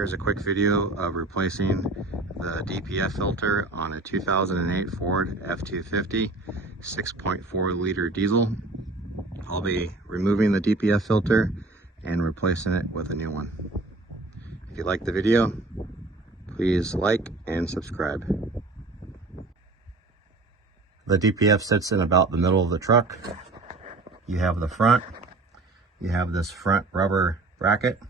Here's a quick video of replacing the DPF filter on a 2008 Ford F250 6.4 liter diesel. I'll be removing the DPF filter and replacing it with a new one. If you like the video, please like and subscribe. The DPF sits in about the middle of the truck. You have the front, you have this front rubber bracket,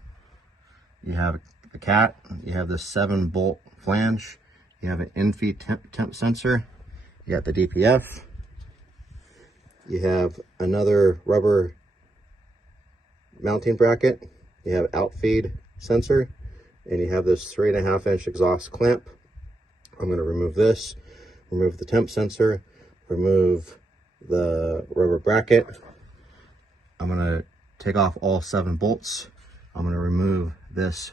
you have the cat, you have this 7-bolt flange, you have an in-feed temp sensor, you got the DPF, you have another rubber mounting bracket, you have out-feed sensor, and you have this 3.5-inch exhaust clamp. I'm going to remove this, remove the temp sensor, remove the rubber bracket. I'm going to take off all 7 bolts. I'm going to remove this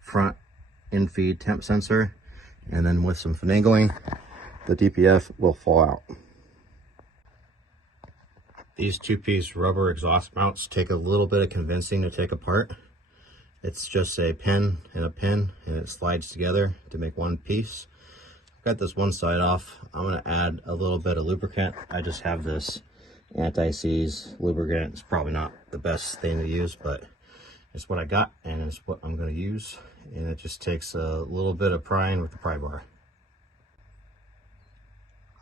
front in-feed temp sensor, and then with some finagling, the DPF will fall out. These 2-piece rubber exhaust mounts take a little bit of convincing to take apart. It's just a pin and a pin, and it slides together to make one piece. I've got this one side off. I'm going to add a little bit of lubricant. I just have this anti-seize lubricant. It's probably not the best thing to use, but it's what I got and it's what I'm going to use. And it just takes a little bit of prying with the pry bar.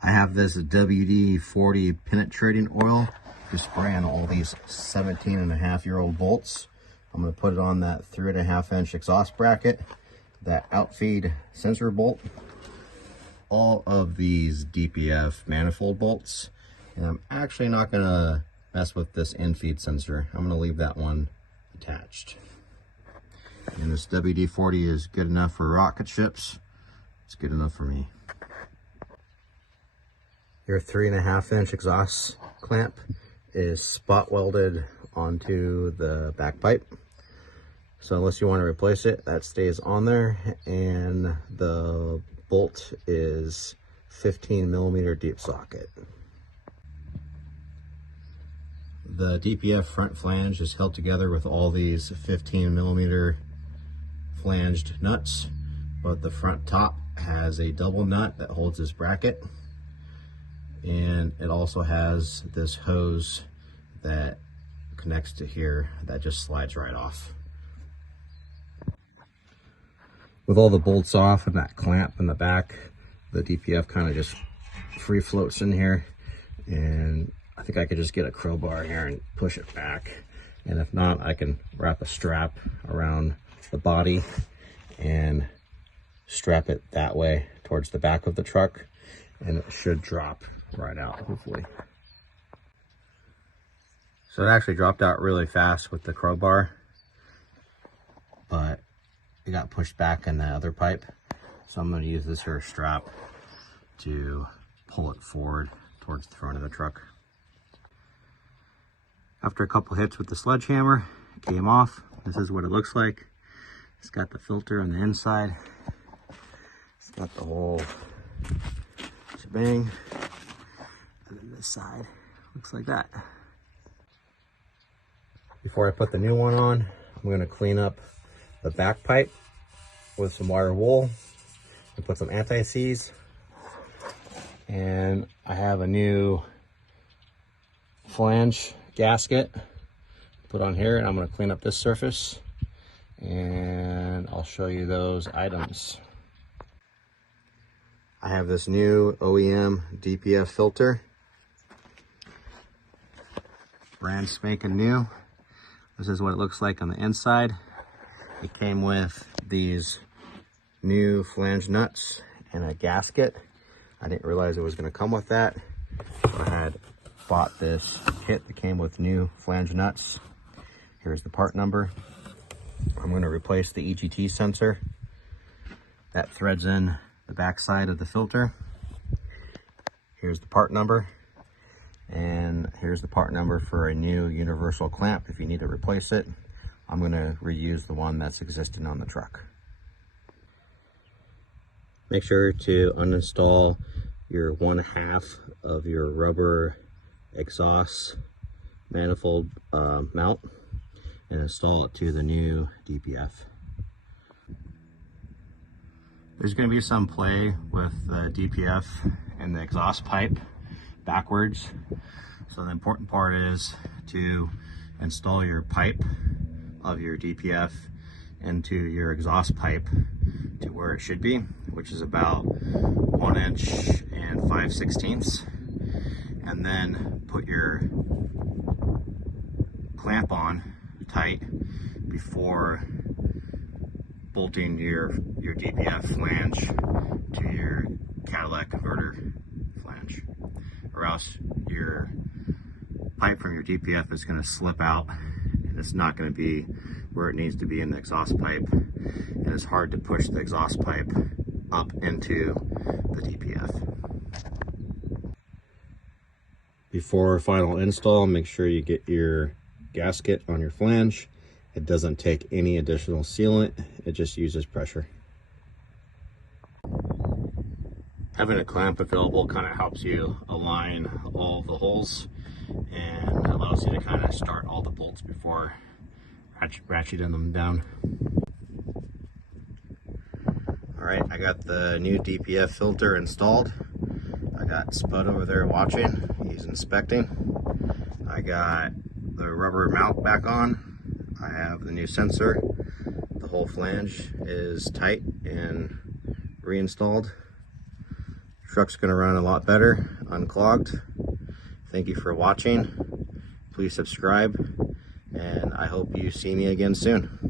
I have this WD-40 penetrating oil to spray on all these 17.5-year-old bolts. I'm going to put it on that 3.5-inch exhaust bracket, that outfeed sensor bolt, all of these DPF manifold bolts, and I'm actually not going to mess with this in-feed sensor. I'm going to leave that one attached. And this WD-40 is good enough for rocket ships. It's good enough for me. Your 3.5-inch exhaust clamp is spot welded onto the back pipe. So unless you want to replace it, that stays on there, and the bolt is 15mm deep socket. The DPF front flange is held together with all these 15mm flanged nuts, but the front top has a double nut that holds this bracket, and it also has this hose that connects to here that just slides right off. With all the bolts off and that clamp in the back, the DPF kind of just free floats in here, and I think I could just get a crowbar here and push it back. And if not, I can wrap a strap around the body and strap it that way towards the back of the truck, and it should drop right out, hopefully. So it actually dropped out really fast with the crowbar, but it got pushed back in the other pipe. So I'm going to use this here strap to pull it forward towards the front of the truck. After a couple hits with the sledgehammer, it came off. This is what it looks like. It's got the filter on the inside. It's got the whole shebang. And then this side looks like that. Before I put the new one on, I'm going to clean up the back pipe with some wire wool and put some anti-seize. And I have a new flange gasket put on here, and I'm going to clean up this surface, and I'll show you those items. I have this new OEM DPF filter, brand spanking new. This is what it looks like on the inside. It came with these new flange nuts and a gasket. I didn't realize it was going to come with that, so I had bought this kit that came with new flange nuts. Here's the part number. I'm going to replace the EGT sensor that threads in the back side of the filter. Here's the part number, and here's the part number for a new universal clamp if you need to replace it. I'm going to reuse the one that's existing on the truck. Make sure to uninstall your 1/2 of your rubber exhaust manifold mount and install it to the new DPF. There's going to be some play with the DPF and the exhaust pipe backwards. So the important part is to install your pipe of your DPF into your exhaust pipe to where it should be, which is about 1 inch and 5/16, and then put your clamp on tight before bolting your DPF flange to your catalytic converter flange, or else your pipe from your DPF is going to slip out and it's not going to be where it needs to be in the exhaust pipe, and it's hard to push the exhaust pipe up into the DPF. Before final install, make sure you get your gasket on your flange. It doesn't take any additional sealant, it just uses pressure. Having a clamp available kind of helps you align all the holes and allows you to kind of start all the bolts before ratcheting them down. Alright, I got the new DPF filter installed. I got Spud over there watching, he's inspecting. I got the rubber mount back on. I have the new sensor. The whole flange is tight and reinstalled. Truck's gonna run a lot better, unclogged. Thank you for watching. Please subscribe, and I hope you see me again soon.